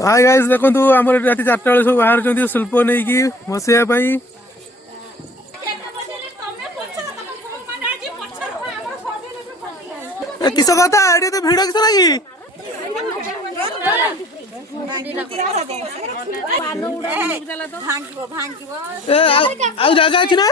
hi guys देखो आम राति 4टा बेले सब बाहर शिल्प नहीं कि बसैया किस कथा ये तो भिड़ किस लगी जगह अच्छी ना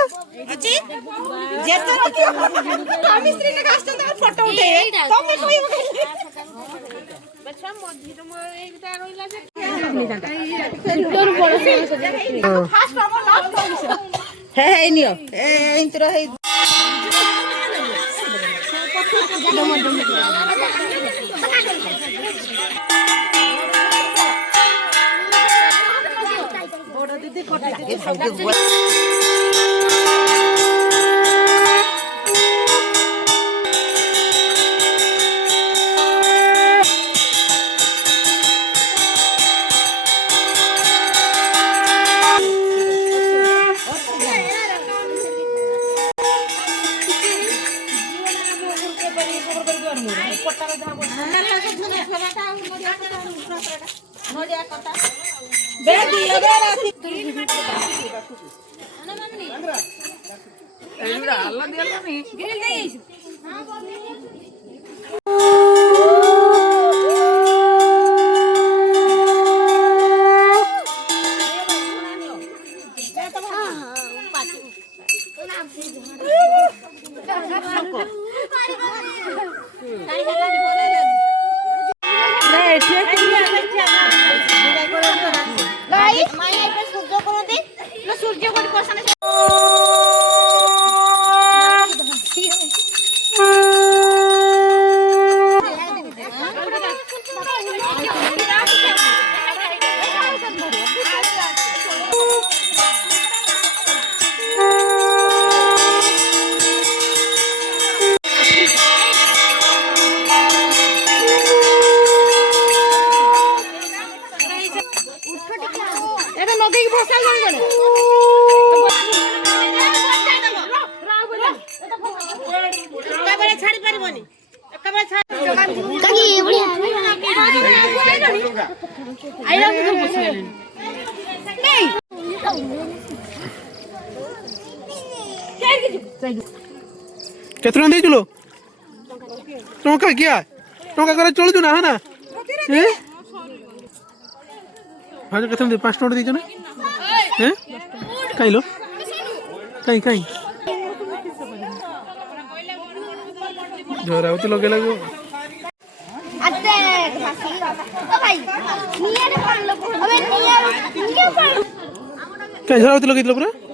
केतना दे चलो टोका क्या टोका करे चल ना है ना हैं हां जो केतना दे 5 टोट दीजो ना हैं काई लो काई जोरावती लगे लागो अते फासी ओ भाई निया रे पान लो अबे निया पान क्या जोरावती लगे दिलो पूरा